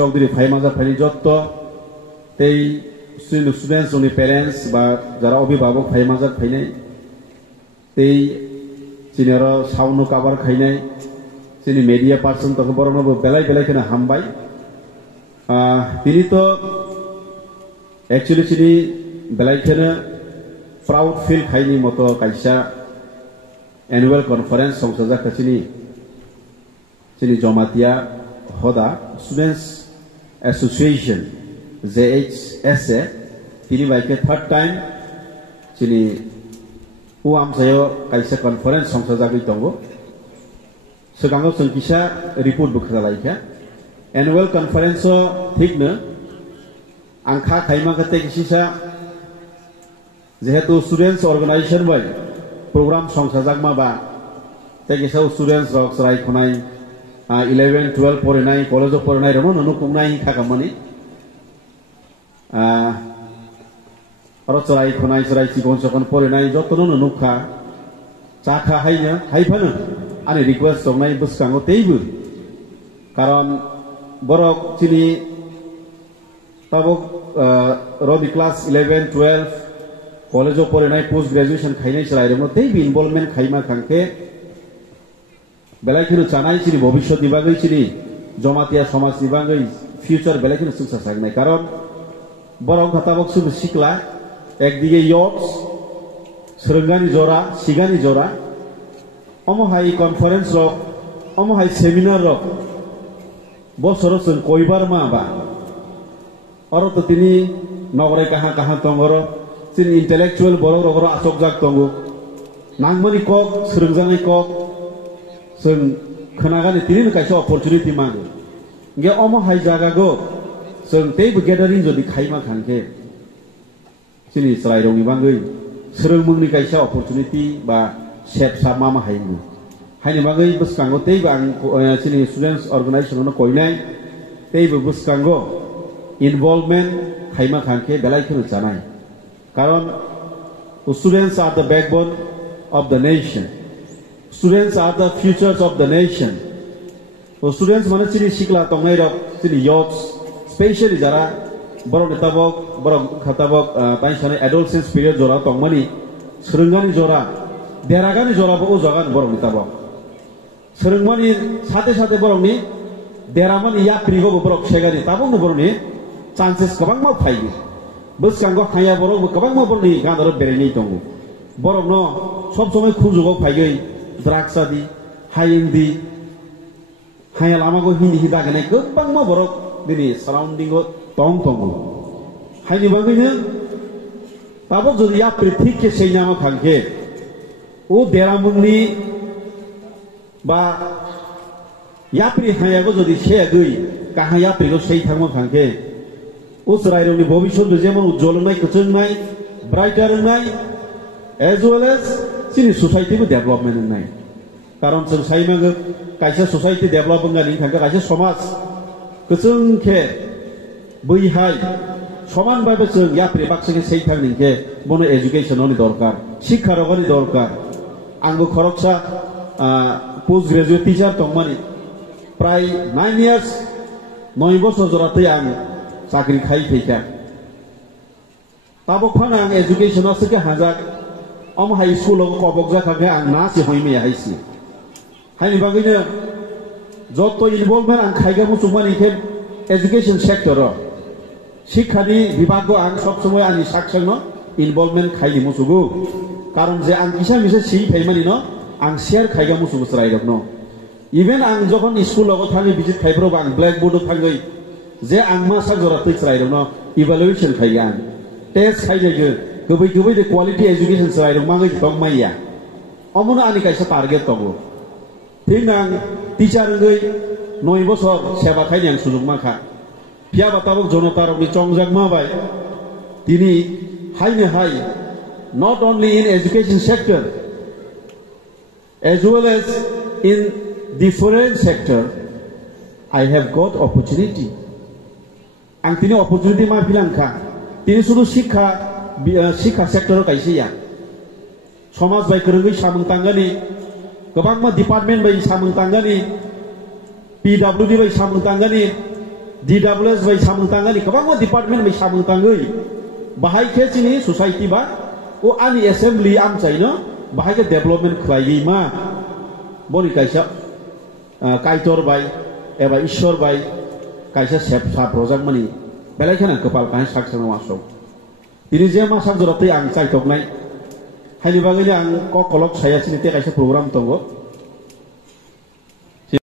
চৌধুরী ফাইমাজা ফাইনি যত তেই স্টুডেন্টস উনি প্যারেন্টস বা যারা অভিভাবক ফাইমাজা ফাইনাই তেই চিনার সাউন্ড কাবার খাইনাই চিনি মিডিয়া পার্সন তখন বড় বেলাই বেলাই কেন হামবাই তিনি তো একচুয়ালি চিনি বেলাই কেন প্রাউড ফিল খাইনি মতো কাইসা এনুয়াল কনফারেন্স সংসদা চিনি চিনি জমাতিয়া হদা স্টুডেন্টস Association JHSA তিনি বাইকে থার্ড টাইম চিনি আমসাयो কাইসা কনফারেন্স সংসদ জাগै दंगो सिगाङाव जों किसा रिपर्ट बुखालायखा एनुअल कनफारेंस थिकनो आंखा खाइमा खते किसा जेहेतु स्टूडेंट्स ऑर्गेनाइजेशन बाय प्रोग्राम संसद जागमा बा ते किसा स्टूडेंट्स रक सराय खनाय 11 12 পড়াই কলেজ পড়াই রমন অনুকুমনাই খাকামনি আর চরাই খনাই চরাই চিকন চকন পড়াই যতন নুখা চাখা হাইনো হাইফানো আনি রিকোয়েস্ট দंनाय বসকাङो তেইবো কারণ বরক চিনি তাবক রবি ক্লাস 11 12 কলেজ পড়াই পোস্ট গ্রাজুয়েশন খাইনাই চরাই রমন তেইবো ইনভলভমেন্ট খাইমা খাংকে बेलायखिनो चानाय चिनि भविष्यत निबागै चिनि जमातिया समाज निबागै फ्यूचर बेलायखिनो संसार सागनाय कारण बरं खाताबक सुबु सिखला एकदिगे यट्स सोरंगानि जरा सिगानि जरा अमहाय कनफारेंस रक अमहाय सेमिनार रक बसरो जों कयबार माबा अरो तो तिनि नगराय काहा काहा दंगर चिनि इंटेलेक्चुअल बर रगर आसक जाक दंगो नांगमनि कक सोरंजानाय कक जों खोनागानि तिनि काइसा अपरचुनिटी मागो गे अमहाय जागागो जों तेबो गेदारिं जदि खाइमा खांके चिनि सरायरंनि बागै सोरंमंनि काइसा अपरचुनिटी बा सेपसा मामा हायनो हायनि बागै बसकांगो तेबो आं चिनि स्टुडेंट्स ऑर्गेनाइजेशन कयनाय तेबो बसकांगो इनवॉल्वमेंट खाइमा खांके बेलायखिनो जानाय कारण students are the backbone of the nation Students are the futures of the nation. So students mana cini sikla tongai rok cini youths, especially jara borong netabok borong khatabok pai sane adolescence period jora tongmani serengani jora deragani jora bo jagan borong netabok serengmani sate sate borong ni deramani ya prigo bo borok segani tabong no borong ni chances kabang ma phaigi boskango khaya borong bo kabang ma borong ni gadaro bereni tongo borong no sob somay khujugok phaigai द्राक्सा दी हायें दी हाया लामागो हिनि हिदा गनाय गोबां मा बरक दिनि surrounding तंग तंगो हायनि बागैनो ताबो जदि या पृथ्वी के सैनामा खांके ओ देरामुंनि बा याप्रि हायागो जदि से गई काहा याप्रिगो सै थांमा खांके ओ सरायरनि भविष्यत जेमन उज्जवल नाय कचंनाय ब्राइटर नाय एज वेल एज चिनि सोसाइटी को डेवलपमेंट नाय कारण जों साइमागो काइसा सोसाइटी डेवलपमेंट गानि थांगा काइसा समाज कचंखे बैहाय समान भाबे जों याप्रि बाक्सके सै थांनिके बनो एजुकेशननि दरकार शिक्षारगनि दरकार आंबो खरकसा पोस्ट ग्रेजुएट टीचर तंमानि प्राय 9 years 9 বছর जरातै आं साख्रि खाइ फैका ताबो फाना आं एजुकेशन असके हाजाक अमहाय स्कुल कबक जाखागे आं ना से हयमे हायसि हायनि बागैनो जत इनवॉल्वमेंट आं खाइगा मुसुमानि के एजुकेशन सेक्टर शिक्षानि विभागो आं सब समय आंनि साक्संनो इनवॉल्वमेंट खाइनि मुसुगु कारण जे आं किसा मिसे सि फैमानि न आं शेयर खाइगा मुसुगु सरायदक न इवन आं जखन स्कुल लगो थाङि विजिट खाइब्रो आं ब्लैक बोर्ड थाङै जे आं मा सागरा तै सरायदक न इवैल्यूएशन खाइगा आं टेस्ट खाइगो गोबै गोबै दे क्वालिटी एजुकेशन सरायदक माङै दंमाइया अमनो आनि काइसा टारगेट दंगो थिन आं टीचार गई 9 বছর सेवा खाइनि आं सुजुग माखा पिया बाताबक जनता रकनि चंगजाक माबाय तिनि हायनो हाय not only in education sector as well as in different sector I have got opportunity आं तिनि opportunity मा बिलांखा तिनि सुदु शिक्षा सेक्टर काइसेया समाज बाय करंगै सामंतांगानि गोबां मा डिपार्टमेंट बाय सामंतांगानि PWD बाय सामंतांगानि DWS bai samung tangani kabang department bai samung tangai bahai ke sini society ba o ani assembly am chaino bahai ke development khlai ma boni kaisa kaitor bai eba ishwar bai kaisa sepsa project mani belai khana kepal kai saksana masuk ini je ma sak jorate ang chai toknai haini bagani ang ko kolok saya sini te kaisa program tongo